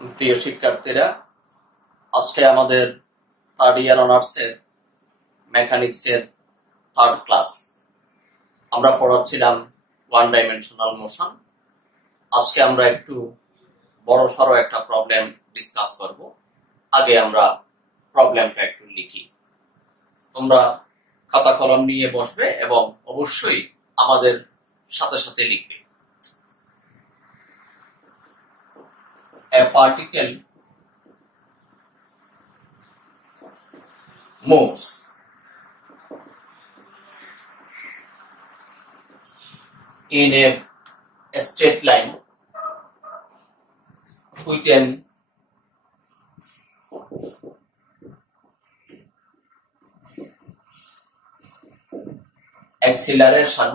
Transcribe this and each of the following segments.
প্রিয় শিক্ষার্থীরা, আজকে আমাদের থার্ড ইয়ার অনার্সের মেকানিক্সের থার্ড ক্লাস। আমরা পড়াচ্ছিলাম ওয়ান ডাইমেনশনাল মোশন। আজকে আমরা একটু বড় সড়ো একটা প্রবলেম ডিসকাস করব। আগে আমরা প্রবলেমটা একটু লিখি। তোমরা খাতা কলম নিয়ে বসবে এবং অবশ্যই আমাদের সাথে সাথে লিখবে। A particle moves in a straight line with an acceleration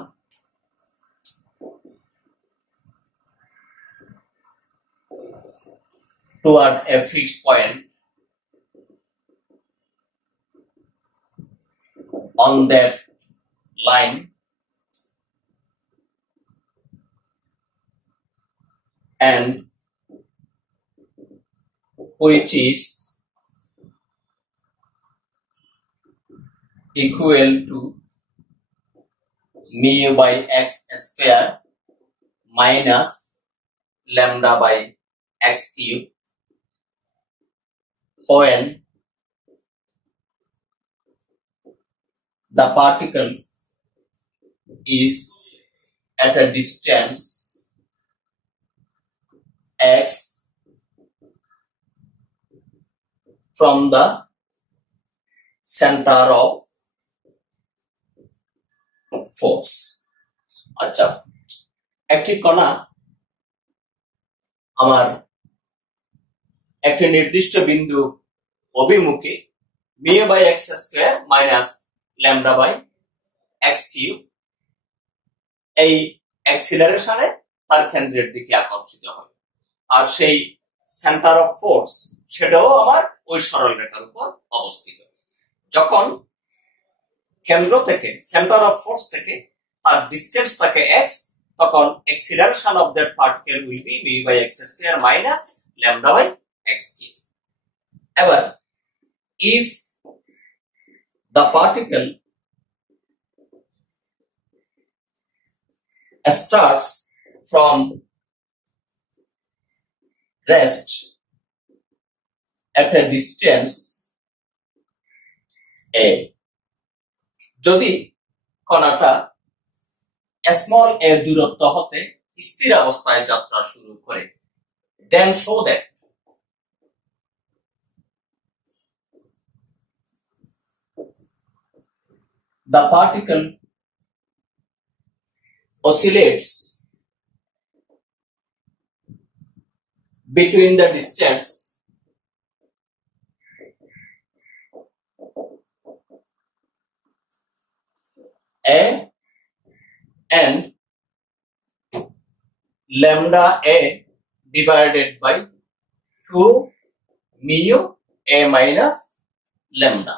toward a fixed point on that line and which is equal to mu by x square minus lambda by x cube when the particle is at a distance x from the center of force। আচ্ছা, একটি কণা আমার একটি নির্দিষ্ট বিন্দু অভিমুখে mu by x square minus lambda by x cube এই অ্যাক্সিলারেশনে তার কেন্দ্রের দিকে আকর্ষিত হয়, আর সেই সেন্টার অফ ফোর্স সেটাও আমার ওই সরল রেখার উপর অবস্থিত। যখন কেন্দ্র থেকে সেন্টার অফ ফোর্স থেকে তার ডিস্টেন্স থাকে x, তখন acceleration of that particle will be mu by x square minus lambda by x cube। এবার if the particle starts from rest at a distance a, যদি কণাটা স্মল a দূরত্ব হতে স্থির অবস্থায় যাত্রা শুরু করে, then show that the particle oscillates between the distance a and lambda a divided by 2 mu a minus lambda।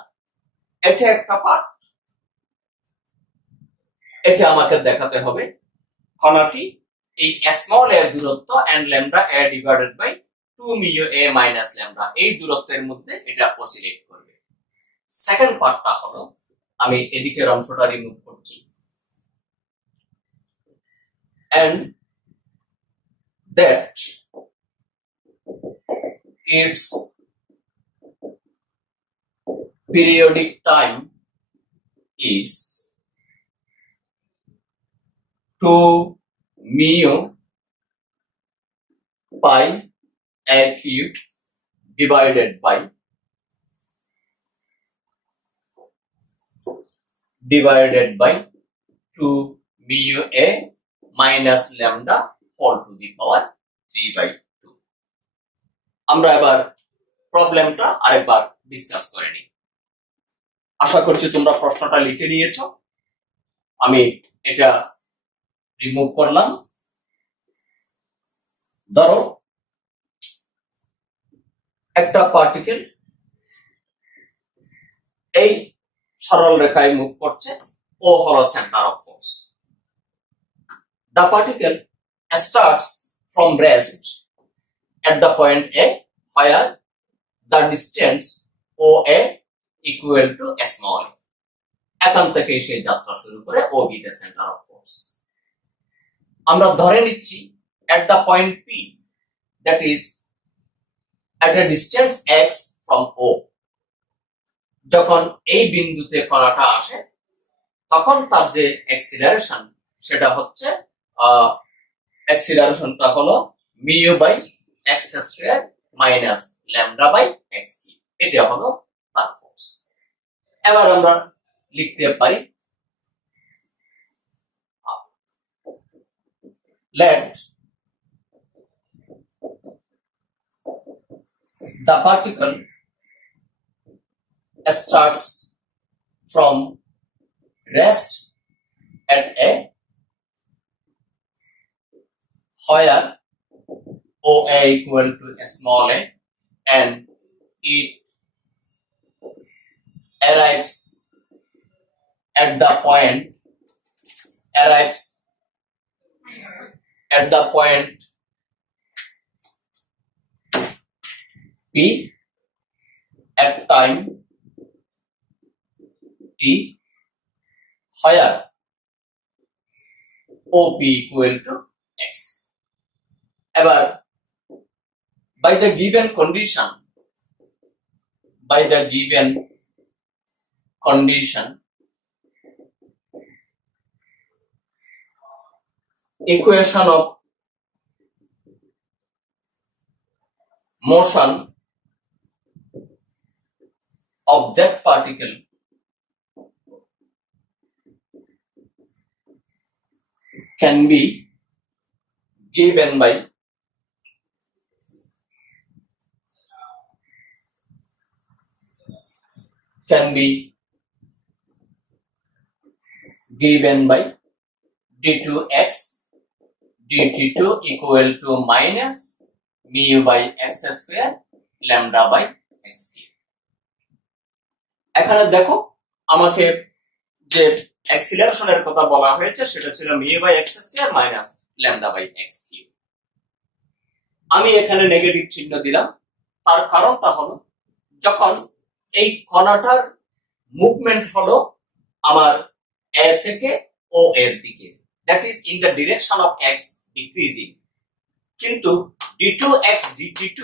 এটা একটা পার্ট, এটা আমাকে দেখাতে হবে কণাটি এই স্মল a দূরত্ব and lambda a divided by 2 mu a minus lambda এই দূরত্বের মধ্যে এটা অসিলেট করবে। সেকেন্ড পার্টটা হলো, আমি এদিকের অংশটা রিমুভ করছি, and that its periodic time is 2 mu pi a cube divided by 2 mu a minus lambda whole to the power 3/2। আমরা এবার প্রবলেমটা আরেকবার ডিসকাস করে নিই। আশা করছি তোমরা প্রশ্নটা লিখে নিয়েছো। আমি এটা রিমুভ করলাম। ধরো একটা পার্টিকেল এই সরল রেখায় মুভ করছে, ও হলো centre of force. The particle starts from rest at the point A where the distance OA equal to small a. এখান থেকে সেই যাত্রা শুরু করে OB the center of force. আমরা ধরে নিচ্ছি at the point P, that is at a distance x from O, যখন এই বিন্দুতে কণাটা আসে তখন তার যে অ্যাক্সিলারেশন সেটা হচ্ছে অ্যাক্সিলারেশনটা হলো mu by x square minus lambda by x cube. এটা হলো তার ফোর্স। এবার আমরা লিখতে পারি let the particle starts from rest at A where OA equal to small a, and it arrives at the point P at time T where OP equal to x. Ever by the given condition equation of motion of that particle can be given by d2x dt2 equal to minus mu by x square lambda by x cube. এখানে দেখো আমাকে যে অ্যাক্সিলারেশনের কথা বলা হয়েছে সেটা ছিল mu by x square minus lambda by x cube. আমি এখানে নেগেটিভ চিহ্ন দিলাম, তার কারণটা হলো যখন এই কণাটার মুভমেন্ট হলো আমার A থেকে O এর দিকে, that is in the direction of x decreasing, কিন্তু d2x dt2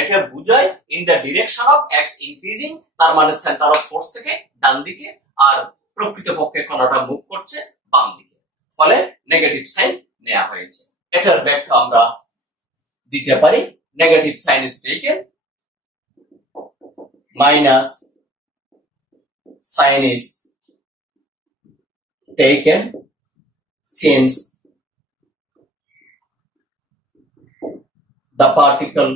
এটা বোঝায় in the direction of x increasing, তার মানে সেন্টার অফ ফোর্স থেকে ডান দিকে, আর প্রকৃতপক্ষে কণাটা মুভ করছে বাম দিকে, ফলে নেগেটিভ সাইন নেওয়া হয়েছে। এটার ব্যাখ্যা আমরা দিতে পারি negative sign is taken minus sign is taken since the particle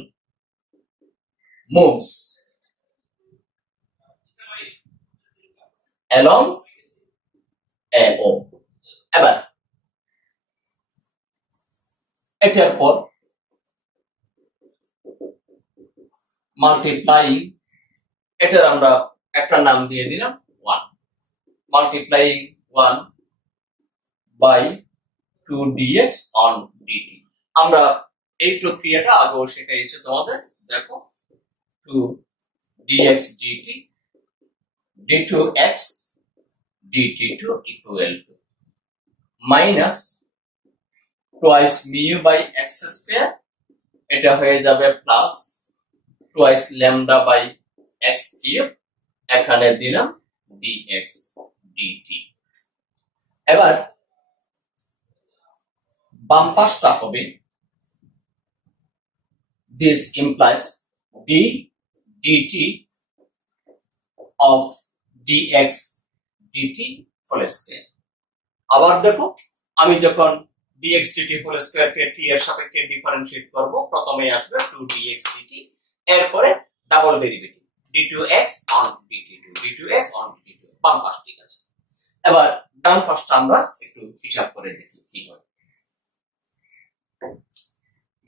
moves along AO. এবার এটার পর মাল্টিপ্লাইং, এটার আমরা একটা নাম দিয়ে দিলাম 1, multiplying 1 by 2dx on dt. আমরা এই প্রক্রিয়াটা আগেও শেখাইছি তোমাদের, দেখো 2dx dt d2x dt2 equal to minus twice mu by x square, এটা হয়ে যাবে plus twice lambda by x cube, এখানে দিলাম dx dt. এবার বাম পাশটা হবে this implies d dt of dx dt whole square. আবার দেখো আমি যখন dx dt whole square কে t এর সাপেক্ষে ডিফারেন্সিয়েট করব, প্রথমে আসবে 2dx dt, এরপরে double derivative d2x on dt2, d2x on dt2, বাম পাশ ঠিক আছে। এবার ডান পাশটা আমরা একটু হিসাব করে দেখি কি হয়।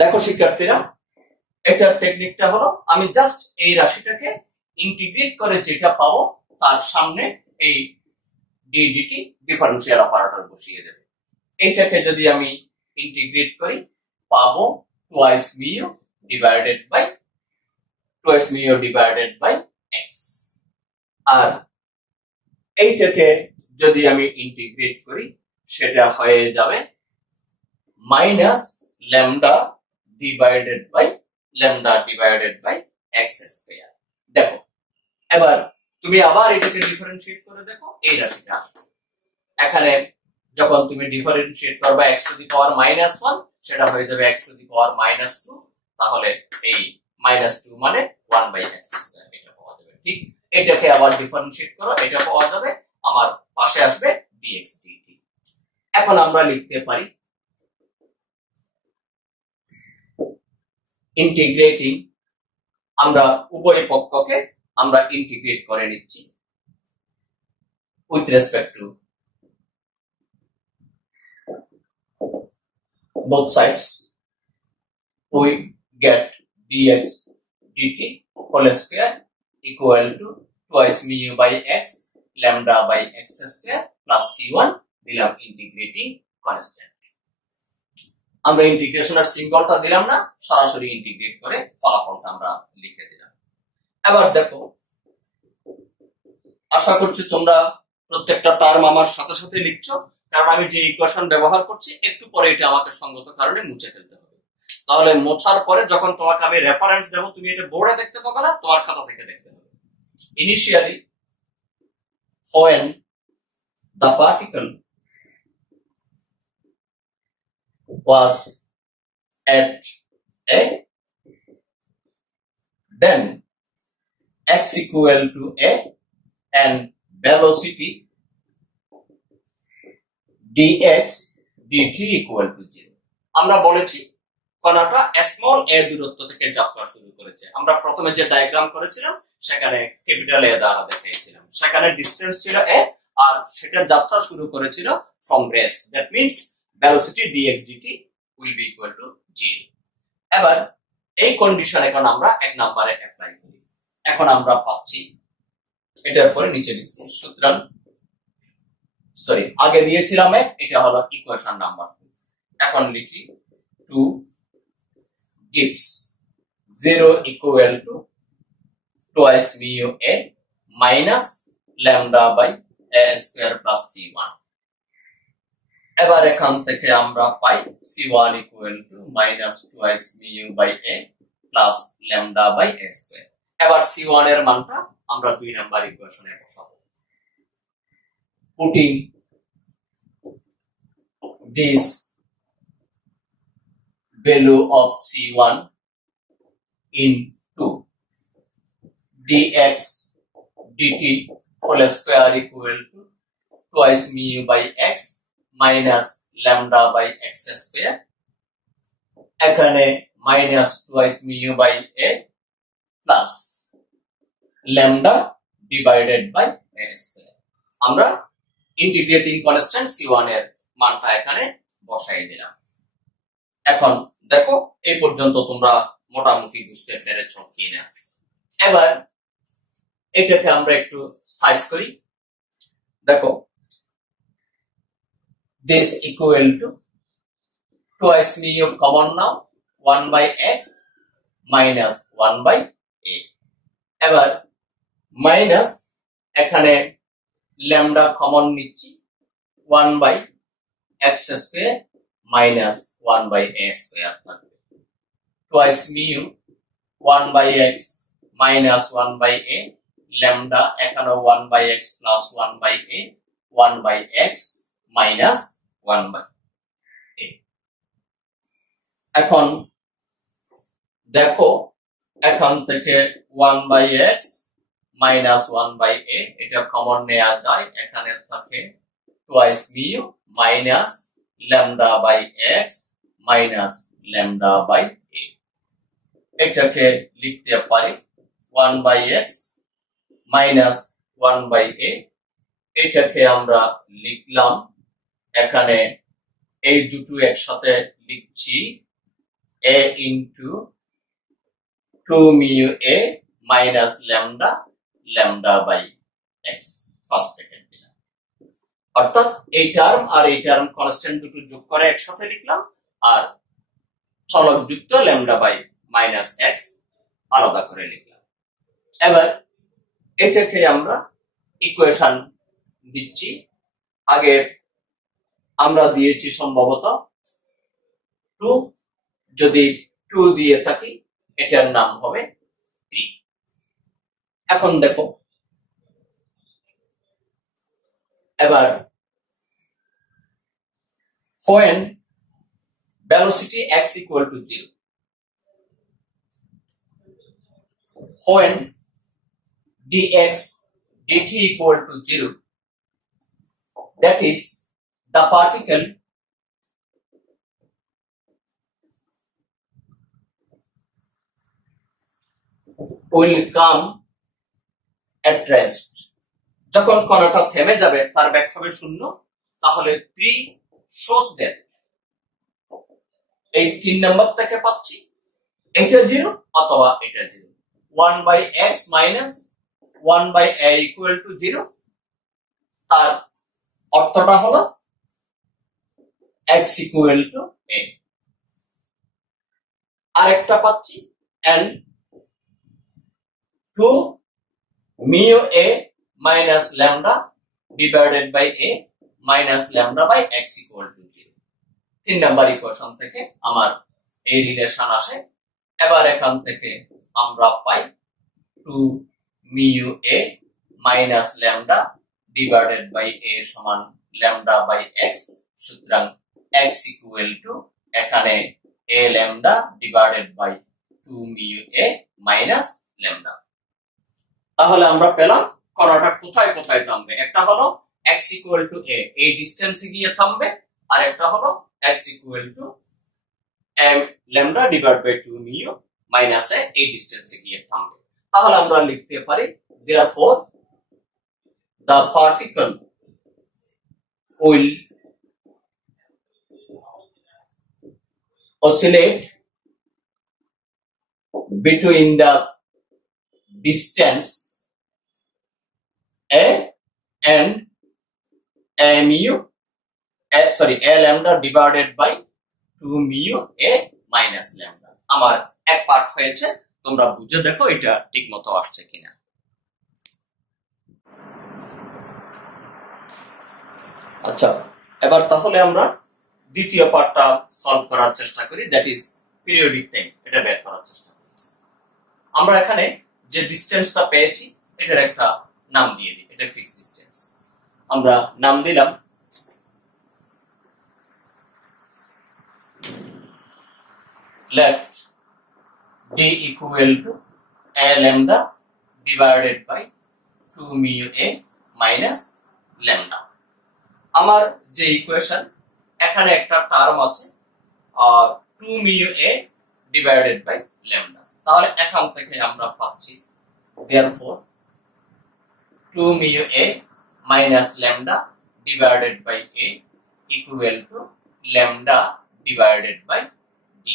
দেখো শিক্ষার্থীরা, এটার টেকনিকটা হলো আমি জাস্ট এই রাশিটাকে ইন্টিগ্রেট করে যেটা পাবো তার সামনে এই ddt ডিফারেন্সিয়াল অপারেটর বসিয়ে দেব। এইটাকে যদি আমি ইন্টিগ্রেট করি পাবো twice mu divided by 2s mu divided by x। আর এইটাকে যদি আমি ইন্টিগ্রেট করি সেটা হয়ে যাবে minus lambda divided by x square. দেখো এবার তুমি আবার এটাকে ডিফারেন্সিয়েট করে দেখো এই রাশিটা আসবে। এখানে যখন তুমি ডিফারেন্সিয়েট করবে x টু দি পাওয়ার -1 সেটা হয়ে যাবে x টু দি পাওয়ার -2, তাহলে এই -2 মানে 1/x স্কয়ার এটা পাওয়া যাবে। ঠিক এটাকে আবার ডিফারেন্সিয়েট করো, এটা পাওয়া যাবে, আমার পাশে আসবে dx dt। এখন আমরা লিখতে পারি ইন্টিগ্রেটিং, আমরা উভয় পক্ষকে আমরা ইন্টিগ্রেট করে নিচ্ছি with respect to both sides. We get dx dt whole square equal to twice mu by x lambda by x square plus c1 দিলাম ইন্টিগ্রেটিং কনস্ট্যান্ট। আমরা ইন্টিগ্রেশনের সিম্বলটা দিলাম না, সরাসরি ইন্টিগ্রেট করে ফলাফলটা আমরা লিখে দিলাম। এবার দেখো, আশা করছি তোমরা প্রত্যেকটা টার্ম আমার সাথে সাথে লিখছো, কারণ আমি যে ইকুয়েশন ব্যবহার করছি একটু পরে এটা আমাকে সঙ্গত কারণে মুছে ফেলতে হবে। তাহলে মোছার পরে যখন তোমাকে আমি রেফারেন্স দেবো তুমি এটা বোর্ডে দেখতে পাবে না, তোমার খাতা থেকে দেখতে হবে। Initially when the particle was at a, then x equal to a and velocity dx dt equal to 0। আমরা বলেছি কণাটা স্মল a দূরত্ব থেকে যাত্রা শুরু করেছে। আমরা প্রথমে যে ডায়াগ্রাম করেছিলাম সেখানে ক্যাপিটাল A দ্বারা দেখিয়েছিলাম, সেখানে ডিসটেন্স ছিল a আর সেটা যাত্রা শুরু করেছিল from rest, that means velocity dx dt will be equal to 0। এবার এই কন্ডিশন এখন আমরা এক নম্বরে অ্যাপ্লাই করি। এখন আমরা পাচ্ছি এটার পরে নিচে লিখছি, সুতরাং সরি আগে দিয়েছিলাম এটা হলো ইকুয়েশন নাম্বার 2। এখন লিখি 2 gives 0 equal to twice mu a minus lambda by a square plus c1। এবার এখান থেকে আমরা পাই c1 equal to minus twice mu by a plus lambda by a square। এবার c1 এর মানটা আমরা 2 নাম্বার ইকুয়েশনে বসাবো। Putting this value of c1 into dx dt whole square equal to twice mu by x minus lambda by x square, এখানে minus twice mu by a plus lambda divided by a square। আমরা integrating constant c1 এর মানটা এখানে বসাই দিলাম। এখন দেখো এই পর্যন্ত তোমরা মোটামুটি বুঝতে পেরেছো কিনা। এবার এটাকে আমরা একটু সাইজ করি। দেখো this equal to twice mu common now 1 by x minus 1 by a। এবার মাইনাস এখানে ল্যামডা কমন নিচ্ছি 1 by x square minus 1 by a square থাকবে, twice mu 1 by x minus 1 by a, lambda এখানে 1 by x plus 1 by a, 1 by x minus 1 by a। এখন দেখো এখান থেকে 1 by x minus 1 by a এটা common নেওয়া যায়, এখানে থাকে twice mu minus lambda by x minus lambda by a। এটাকে লিখতে পারি 1 by x minus 1 by a। এটাকে আমরা লিখলাম, এখানে এই দুটো একসাথে লিখছি a into 2 mu a minus lambda by x first bracket দিলাম। অর্থাৎ এই টার্ম আর এই টার্ম কনস্ট্যান্ট দুটো যোগ করে একসাথে লিখলাম, আর চলক যুক্ত lambda by মাইনাস এক্স আলাদা করে লিখলাম। এবার এটাকে আমরা ইকুয়েশন দিচ্ছি। আগে আমরা দিয়েছি সম্ভবত 2, যদি 2 দিয়ে থাকি এটার নাম হবে 3। এখন দেখো, এবার when velocity x equal to 0, when dx dt equal to 0, that is the particle will come at rest. যখন কণাটা থেমে যাবে তার বেগ হবে 0, তাহলে 3 shows that এই 3 নাম্বার থেকে পাচ্ছি এটা 0 অথবা এটা 0। 1/x minus 1/a equal to 0, তার অর্থটা হলো x equal to a। আরেকটা পাচ্ছি and 2 mu a minus lambda divided by a minus lambda by x equal to 0। 3 number equation থেকে আমার এই রিলেশন আসে। এবার এখান থেকে আমরা পাই 2 mu a minus lambda divided by a সমান lambda by x, সুতরাং x equal to এখানে a lambda divided by 2 mu a minus lambda। তাহলে আমরা পেলাম কণাটা কোথায় কোথায় থামবে। একটা হলো x equal to a, এই ডিসটেন্সে গিয়ে থামবে, আর একটা হলো x equal to a lambda divided by 2 mu minus a, এই ডিসটেন্সে গিয়ে থামবে। তাহলে আমরা লিখতে পারি therefore the particle will oscillate between the distance a and a lambda divided by 2 mu a minus lambda। আমার এক পার্ট হয়েছে, তোমরা বুঝে দেখো এটা ঠিক মতো আসছে কিনা। আচ্ছা, এবার তাহলে আমরা দ্বিতীয় পার্টটা সলভ করার চেষ্টা করি, দ্যাট ইজ পিরিয়ডিক টাইম। এটা বের করার চেষ্টা করি। আমরা এখানে যে ডিসটেন্সটা পেয়েছি এটার একটা নাম দিয়ে দিই, এটা ফিক্সড ডিসটেন্স। আমরা নাম দিলাম let d equal to a lambda divided by 2 mu a minus lambda। আমার যে ইকুয়েশন, এখানে একটা টার্ম আছে 2 mu a divided by lambda, তাহলে এখান থেকে আমরা পাচ্ছি therefore 2 mu a minus lambda divided by a equal to lambda divided by d,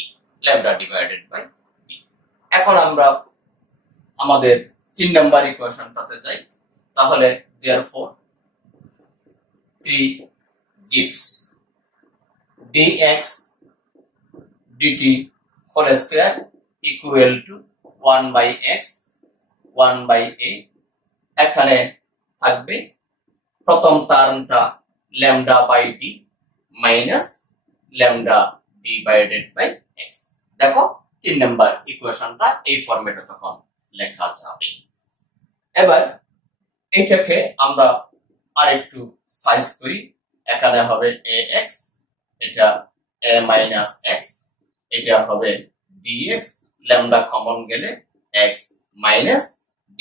lambda divided by d। এখন আমরা আমাদের 3 নাম্বার ইকুয়েশনটাতে যাই। তাহলে therefore 3 gives dx dt whole square equal to 1 by x 1 by a। এখানে থাকবে প্রথম টার্মটা lambda by d minus lambda divided by x। দেখো 3 number ইকুয়েশনটা এই ফরম্যাটে তখন লেখা যাবে। এবার এটাকে আমরা আরেকটু সাইজ করি। এখানে হবে ax, এটা a minus x, এটা হবে dx, lambda কমন গেলে x minus d।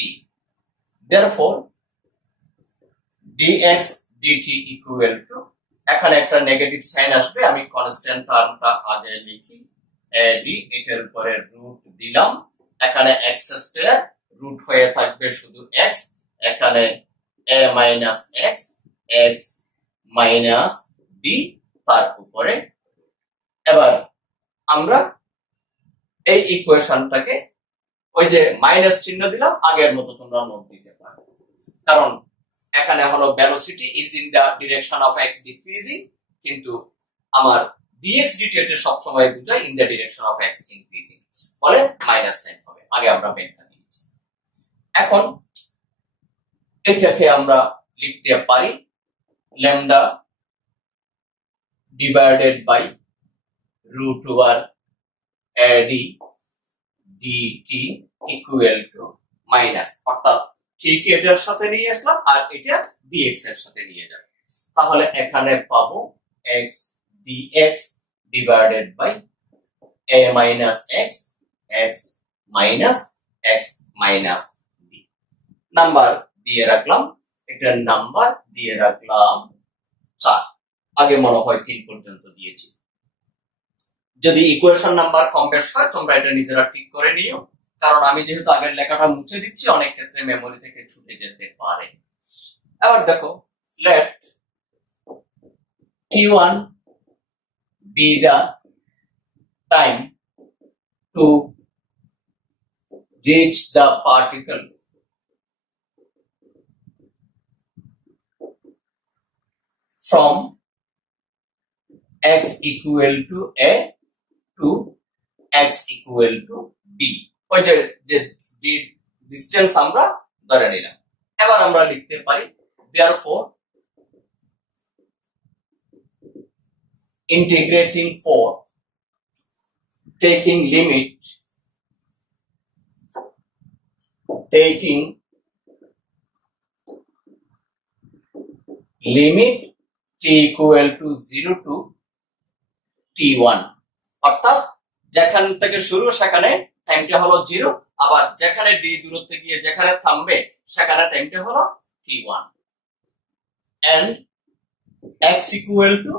therefore dx dt equal to, এখানে একটা নেগেটিভ সাইন আসবে, আমি কনস্ট্যান্ট টার্মটা আগে লিখি ad, এটার উপরে রুট দিলাম, এখানে x স্কয়ার, রুট হয়ে থাকবে শুধু x, এখানে a minus x, x minus d তার উপরে। এবার আমরা এই ইকুয়েশনটাকে ওই যে মাইনাস চিহ্ন দিলাম আগের মতো তোমরা নোট দিতে পারো, কারণ এখানে হলো velocity is in the direction of x decreasing, কিন্তু আমার dx dt তে সব সময় বোঝায় in the direction of x increasing, ফলে মাইনাস সাইন হবে। আগে আমরা ব্যাখ্যা দিয়েছি। এখন এটাকে আমরা লিখতে পারি lambda divided by root over ad dt equal to minus, অর্থাৎ ঠিক এটার সাথে নিয়ে আসলাম আর এটা dx এর সাথে নিয়ে যাব। তাহলে এখানে পাবো x dx divided by a minus x x minus x minus d। Number দিয়ে রাখলাম, এটার নাম্বার দিয়ে রাখলাম 4। আগে মনে হয় 3 পর্যন্ত দিয়েছি। যদি ইকুয়েশন নাম্বার কম বেশ হয় তোমরা এটা নিজেরা ঠিক করে নিও, কারণ আমি যেহেতু আগের লেখাটা মুছে দিচ্ছি অনেক ক্ষেত্রে মেমোরি থেকে ছুটে যেতে পারে। এবার দেখো, let t1 be the time to reach the particle from x equal to a to x equal to b। ওই যে ডিসটেন্স আমরা ধরে নিলাম। এবার আমরা লিখতে পারি therefore integrating for taking limit t equal to 0 to t1, অর্থাৎ যেখান থেকে শুরু সেখানে টাইমটা হলো 0, আবার যেখানে d দূরত্বে গিয়ে যেখানে থামবে সেখানে টাইমটা হলো t1 and x equal to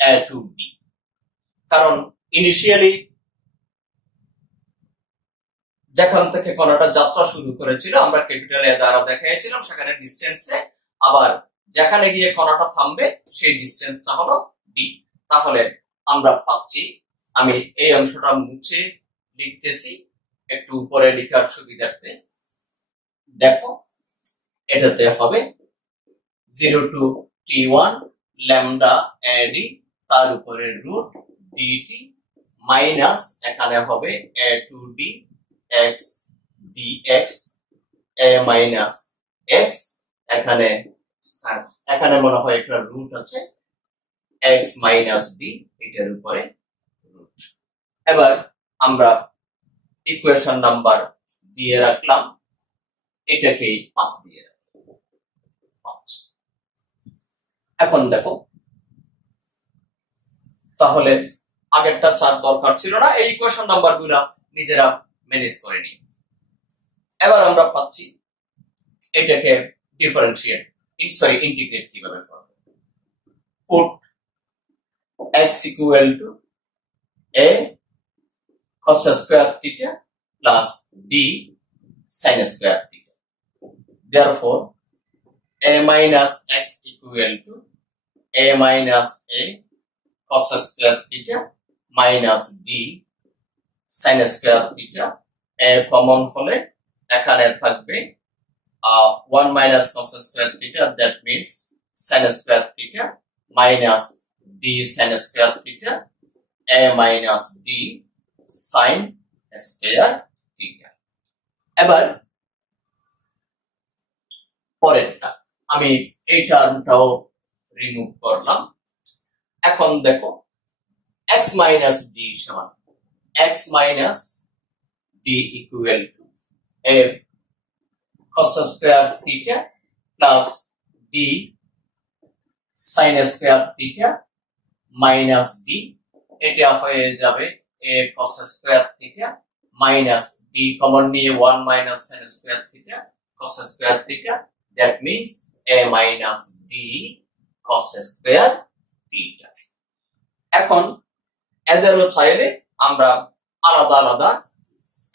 a to b। কারণ ইনিশিয়ালি যেখান থেকে কোনটা যাত্রা শুরু করেছিল আমরা ক্যাপিটাল এ দ্বারা দেখাইছিলাম, সেখানে ডিসটেন্সে, আবার যেখানে গিয়ে কোনটা থামবে সেই ডিসটেন্সটা হলো d। তাহলে আমরা পাচ্ছি, আমি এই অংশটা মুছে লিখতেছি একটু উপরে লেখার সুবিধার্থে। দেখো এটাতে হবে 0 to t1 ল্যামডা ad তার উপরে রুট dt মাইনাস এখানে হবে a to d x dx a minus x, এখানে মনে হয় একটা রুট আছে x মাইনাস d, এটার উপরে রুট। এবার আমরা ইকুয়েশন নাম্বার দিয়ে রাখলাম, এটাকে 5 দিয়ে রাখলাম। এখন দেখো, তাহলে আগেরটা 4 দরকার ছিল না, এই ইকুয়েশন নাম্বার গুলা নিজেরা ম্যানেজ করে নিই। এবার আমরা পাচ্ছি এটাকে ডিফারেন্সিয়েট ইন্টিগ্রেট কিভাবে করব। Put x equal to a cos square theta plus b sin square theta, therefore a minus x equal to a minus a cos square theta minus b sin square theta। a common হলে এখানে থাকবে 1 minus cos square theta, that means sin square theta minus d sin square theta a minus d sin square theta। এবার পরেরটা আমি এই টার্মটাও remove করলাম। এখন দেখো x minus d সমান x minus d equal to a cos square theta plus b sin square theta minus b, এটা হয়ে যাবে a cos square theta minus d common নিয়ে 1 minus sin square theta cos square theta, that means a minus d cos square theta। এখন এদেরও চাইলে আমরা আলাদা আলাদা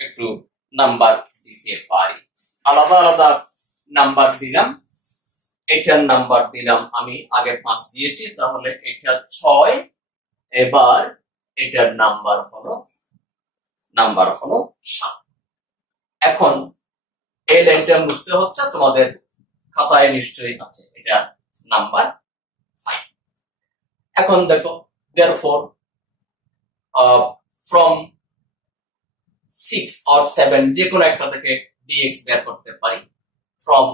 একটু নাম্বার দিতে পারি। আলাদা আলাদা নাম্বার দিলাম, এটার নাম্বার দিলাম আমি আগে 5 দিয়েছি, তাহলে এটা 6, এবার এটার নাম্বার হলো 7। এখন এই লাইনটা মুছতে হচ্ছে, তোমাদের খাতায় নিশ্চয়ই আছে এটা নাম্বার 5। এখন দেখো therefore ফ্রম 6 or 7 যে কোনো একটা থেকে dx বের করতে পারি। From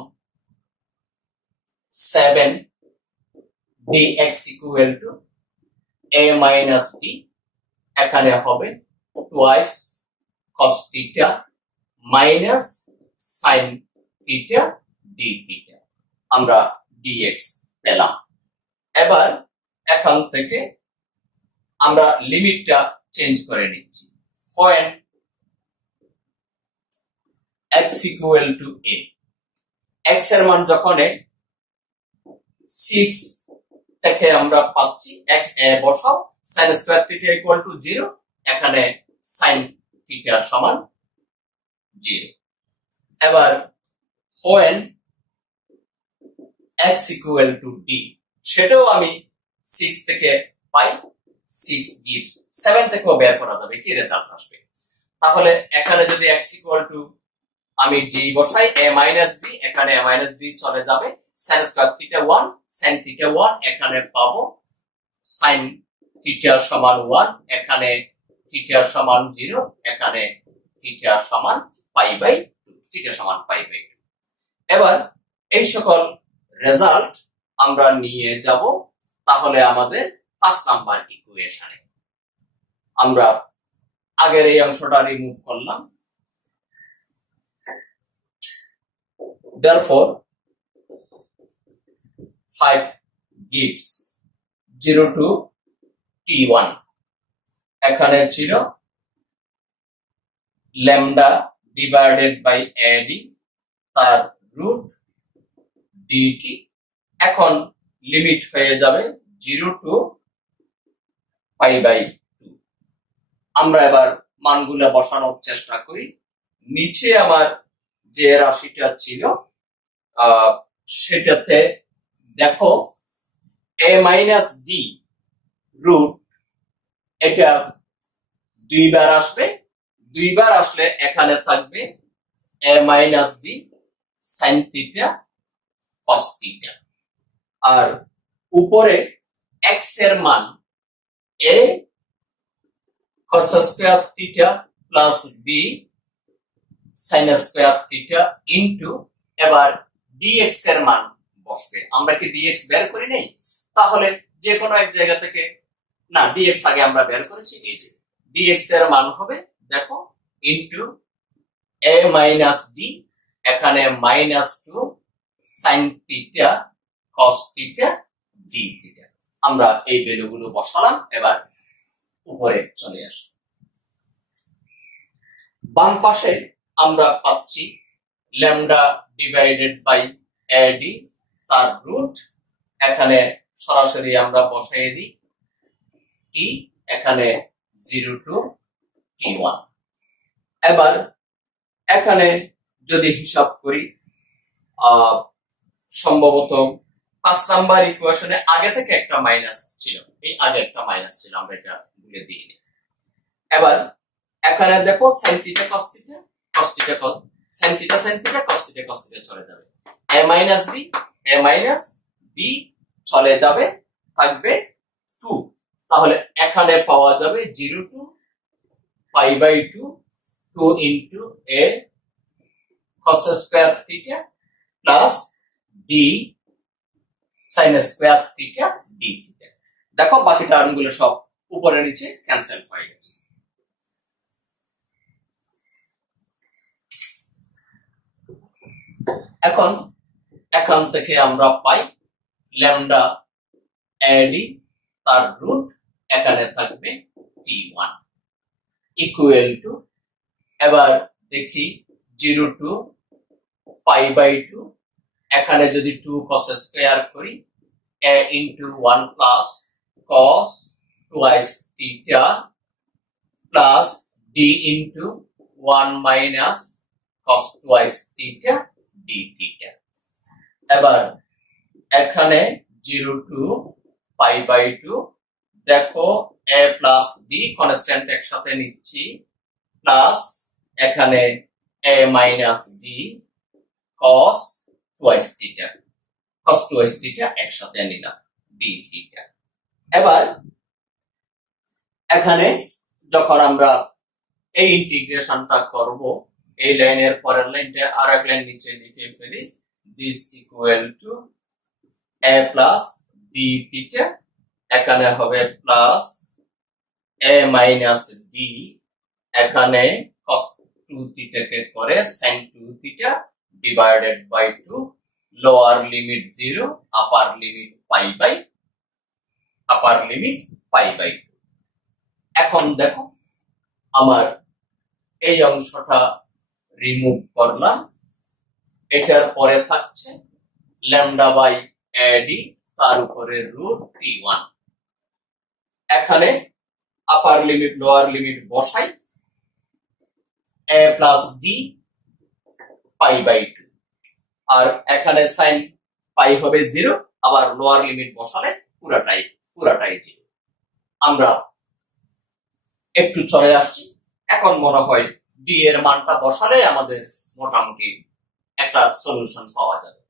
7 dx equal to a minus b, এখানে হবে twice cos theta minus sin theta d theta, আমরা dx পেলাম। এবার এখান থেকে আমরা লিমিটটা চেঞ্জ করে নিচ্ছি। when x equal to a, x এর মান যখন 6 থেকে আমরা পাচ্ছি x a বসাও, sin square theta equal to 0, এখানে sin theta সমান 0। এবার when x equal to d, সেটাও আমি 6 থেকে পাই, 6 gives 7 থেকেও বের করা যাবে, কি রেজাল্ট আসবে। তাহলে এখানে যদি x equal to আমি d বসাই a minus d, এখানে a minus d চলে যাবে, sin square theta 1 sin theta 1, এখানে পাবো sin theta সমান 1, এখানে theta সমান 0, এখানে theta সমান পাই বাই 2, theta সমান পাই বাই 2। এবার এই সকল রেজাল্ট আমরা নিয়ে যাব তাহলে আমাদের 5 নাম্বার ইকুয়েশনে। আমরা আগের এই অংশটা রিমুভ করলাম। Therefore 5 gives 0 to t1, এখানে ছিল lambda divided by ad তার রুট dt, এখন লিমিট হয়ে যাবে 0 to পাই বাই 2। আমরা এবার মানগুলো বসানোর চেষ্টা করি। নিচে আমার যে রাশিটা ছিল সেটাতে দেখো a minus d রুট, এটা দুইবার আসবে, দুইবার আসলে এখানে থাকবে a minus d sin theta cos theta, আর উপরে x এর মান a cos square theta plus b sin square theta into, এবার dx এর মান বসবে। আমরা কি dx বের করি নাই? তাহলে যে কোনো এক জায়গা থেকে, না dx আগে আমরা বের করেছি, এই যে dx এর মান হবে দেখো into a minus d, এখানে -2 sin theta cos theta d theta। আমরা এই ভ্যালুগুলো বসালাম, এবার উপরে চলে আসি। বাম পাশে আমরা পাচ্ছি lambda divided by ad তার রুট, এখানে সরাসরি আমরা বসাই দিই t, এখানে 0 to t1। এবার এখানে যদি হিসাব করি সম্ভবত 5 নাম্বার ইকুয়েশনে আগে থেকে একটা মাইনাস ছিল, এই আগে একটা মাইনাস ছিল, আমরা এটা ভুলে দিইনি। এবার এখানে দেখো sin theta cos theta cos theta cos sin theta sin theta cos theta cos theta চলে যাবে, a minus b চলে যাবে, থাকবে 2। তাহলে এখানে পাওয়া যাবে 0 to pi by 2, 2 into a cos square theta plus d sin square theta d theta। দেখো বাকি টার্মগুলো সব উপরে নিচে ক্যান্সেল হয়ে গেছে। এখন এখান থেকে আমরা পাই lambda ad তার রুট, এখানে থাকবে t1 ইকুয়াল টু, এবার দেখি 0 to পাই বাই 2, এখানে যদি 2 cos স্কয়ার করি a into 1 plus cos twice theta plus d into 1 minus cos twice theta d theta। এবার এখানে 0 to পাই বাই 2, দেখো a plus b কনস্ট্যান্ট একসাথে নিচ্ছি, প্লাস এখানে a minus b cos twice theta একসাথে নিলাম d theta। এবার এখানে যখন আমরা এই ইন্টিগ্রেশনটা করব, এই লাইনের পরের লাইনটা আর এক লাইন নিচে লিখে ফেলি, this equal to a plus B theta, এখানে হবে প্লাস a মাইনাস বি, এখানে cos 2 থিটা কে করে sin 2 theta divided by 2, lower limit 0, upper limit pi by 2। এখন দেখো আমার এই অংশটা রিমুভ করলাম, এটার পরে থাকছে ল্যামডা বাই এডি, তার উপরে রুট t1। এখানে আপার লিমিট লোয়ার লিমিট বসাই, a plus B pi by 2, আর এখানে সাইন পাই হবে 0, আবার লোয়ার লিমিট বসালে পুরাটাই 0। আমরা একটু চলে আসছি, এখন মনে হয় ডি এর মানটা বসালে আমাদের মোটামুটি একটা সলিউশন পাওয়া যাবে।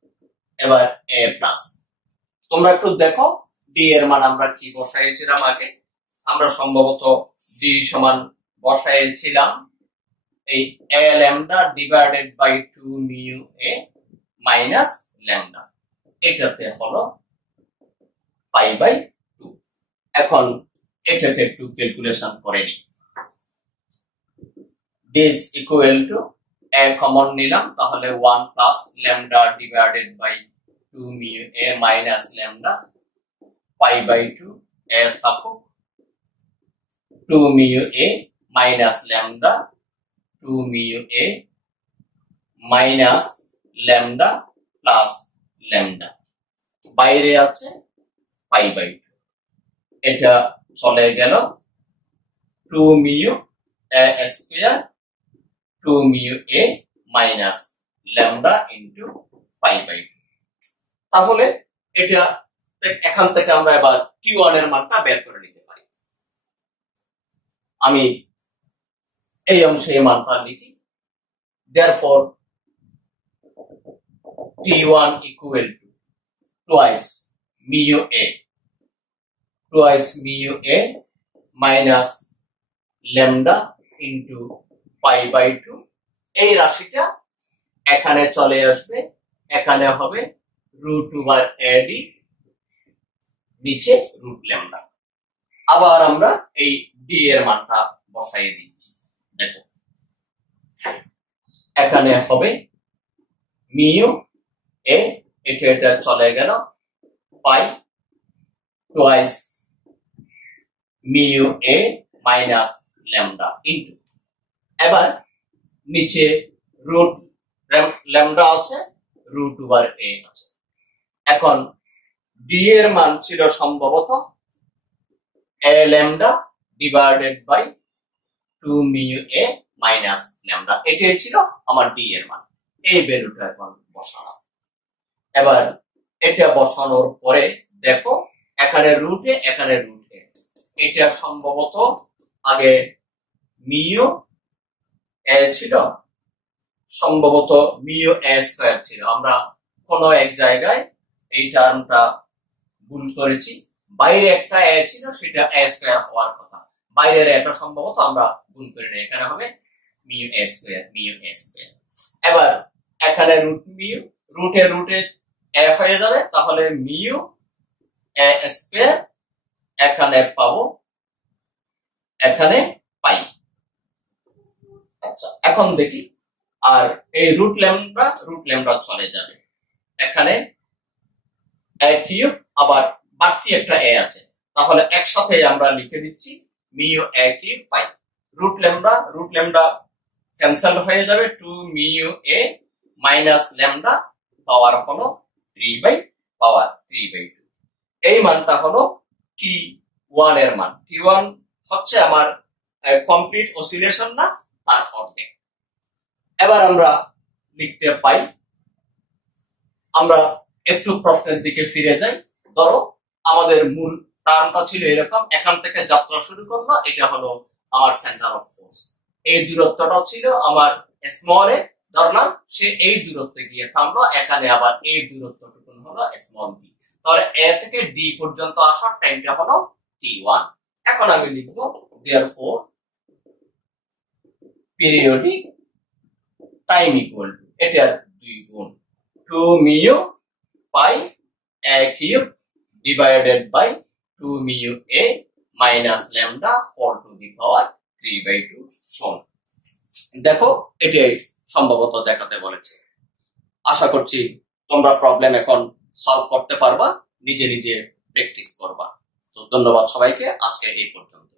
এবার a প্লাস, তোমরা একটু দেখো ডি এর মান আমরা কি বসাইছিলাম আগে। আমরা সম্ভবত ডি সমান বসাইছিলাম এই a lambda divided by 2 mu a minus lambda, এটাতে হলো পাই বাই 2। এখন এটাকে একটু ক্যালকুলেশন করে নিই। This equal to a common নিলাম, তাহলে 1 plus lambda divided by 2 mu a minus lambda pi by 2, a থাকুক 2 mu a minus lambda 2 mu a minus lambda plus lambda, বাইরে আছে পাই বাই 2, এটা চলে গেল 2 mu a square 2 mu a minus lambda into pi by 2। তাহলে এটা এখান থেকে আমরা এবার q1 এর মানটা বের করে নিতে পারি। আমি এই অংশে এই মানটা লিখি, therefore t1 equal to twice mu a minus lambda into pi by 2। এই রাশিটা এখানে চলে আসবে, এখানে হবে রুট ওভার ad, নিচে রুট ল্যামডা। আবার আমরা এই ডি এর মানটা বসাই দিচ্ছি, দেখো এখানে হবে মিউ এ, এটা চলে গেল পাই টুয়াইস মিউ এ মাইনাস ল্যামডা ইনটু, এবার নিচে রুট ল্যামডা আছে, রুট ওভার এ আছে। এখন ডি এর মান ছিল সম্ভবত a lambda divided by 2 mu a minus lambda, এটাই ছিল আমার ডি এর মান। এই ভ্যালুটা এখন বসালাম। এবার এটা বসানোর পরে দেখো এখানে রুটে, এখানে রুটে, এটা সম্ভবত আগে মিউ এ ছিল, সম্ভবত মিউ এ স্কয়ার ছিল। আমরা কোনো এক জায়গায় এই টার্মটা ভুল করেছি, বাইরে একটা এ ছিল, সেটা এ স্কয়ার হওয়ার কথা, বাইরের এটা সম্ভবত আমরা ভুল করে নিই, এখানে হবে মিউ এ স্কয়ার। এবার এখানে রুট মিউ, রুটে রুটে এ হয়ে যাবে, তাহলে মিউ এ স্কয়ার, এখানে পাবো, এখানে পাই। আচ্ছা এখন দেখি, আর এই রুট ল্যামডা চলে যাবে, এখানে এ কিউব, আবার বাড়তি একটা এ আছে, তাহলে একসাথে আমরা লিখে দিচ্ছি mu A cube pi. Root lambda cancel হয়ে যাবে, 2 মিউ এ মাইনাস ল্যামডা পাওয়ার হলো 3/2। এই মানটা হলো t1 এর মান। t1 হচ্ছে আমার কমপ্লিট অসিলেশন না, তার অর্ধেক। এবার আমরা লিখতে পাই, আমরা একটু প্রশ্নের দিকে ফিরে যাই। ধরো আমাদের মূল টার্মটা ছিল এরকম, এখান থেকে যাত্রা শুরু করলো, এটা হলো আমার সেন্টার অফ ফোর্স, এই দূরত্বটা ছিল আমার স্মল এ, ধরলাম সে এই দূরত্বে গিয়ে থামলো, এখানে আবার এই দূরত্বটুকু হলো স্মল বি, তাহলে এ থেকে ডি পর্যন্ত আসার টাইমটা হলো t1। এখন আমি লিখবো therefore periodic time equal to এটার 2 গুণ 2 mu pi a cube divided by 2 mu A minus lambda whole to the power 3/2 সমান। দেখো এটাই সম্ভবত দেখাতে বলেছে। আশা করছি তোমরা প্রবলেম এখন সলভ করতে পারবা, নিজে নিজে প্র্যাকটিস করবা। তো ধন্যবাদ সবাইকে, আজকে এই পর্যন্ত।